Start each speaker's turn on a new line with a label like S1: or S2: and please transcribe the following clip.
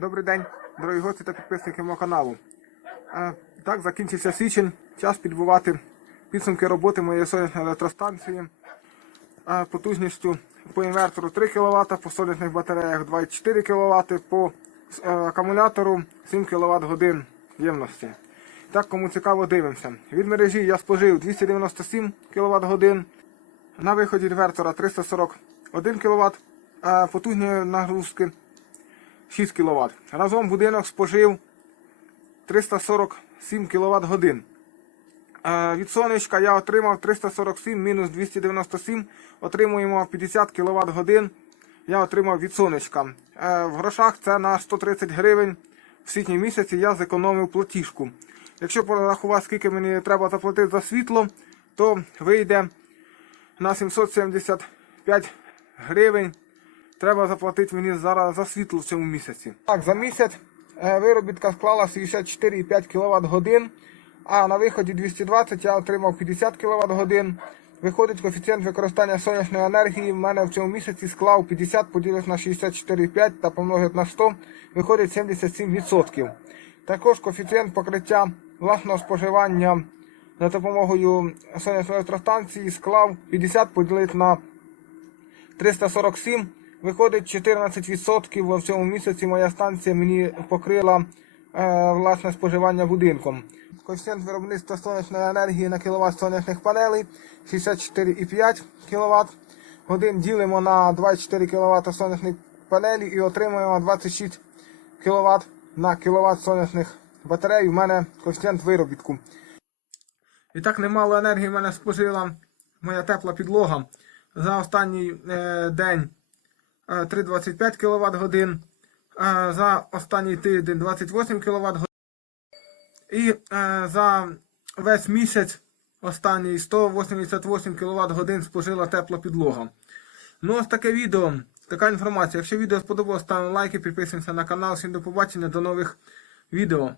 S1: Добрий день, дорогі гості та підписники мого каналу. Е, Так, закінчився січень. Час підбувати підсумки роботи моєї сонячної електростанції. Е, Потужністю по інвертору 3 кВт, по сонячних батареях 24 кВт, по е, акумулятору 7 кВт годин ємності. Так, кому цікаво, дивимося. Від мережі я спожив 297 кВт годин. На виході інвертора 341 кВт потужної нагрузки 6 кВт. Разом будинок спожив 347 кВт годин. Е, Від сонечка я отримав 347 мінус 297, отримуємо 50 кВт годин. Я отримав від сонечка. Е, В грошах це на 130 гривень. В січні місяці я зекономив платіжку. Якщо порахувати, скільки мені треба заплатити за світло, то вийде на 775 гривень. Треба заплатити мені зараз за світло в цьому місяці. Так, за місяць е, виробітка склала 64,5 кВт годин, а на виході 220 я отримав 50 кВт годин. Виходить коефіцієнт використання сонячної енергії в мене в цьому місяці склав 50 поділити на 64,5 та помножити на 100, виходить 77%. Також коефіцієнт покриття власного споживання за допомогою сонячної електростанції склав 50 поділити на 347. Виходить 14% в цьому місяці моя станція мені покрила е, власне споживання будинком. Коефіцієнт виробництва сонячної енергії на кіловат сонячних панелей 64,5 кВт. Годин ділимо на 24 кВт сонячних панелей і отримуємо 26 кВт на кіловат сонячних батарей. У мене коефіцієнт виробітку. І так немало енергії в мене спожила моя тепла підлога. За останній е, день 3,25 кВт годин. За останній тиждень 28 кВт годин. І е, за весь місяць останній 188 кВт годин спожила тепла підлога. Ну, ось таке відео, така інформація. Якщо відео сподобалось, ставимо лайки, підписуємося на канал. Всім до побачення, до нових відео.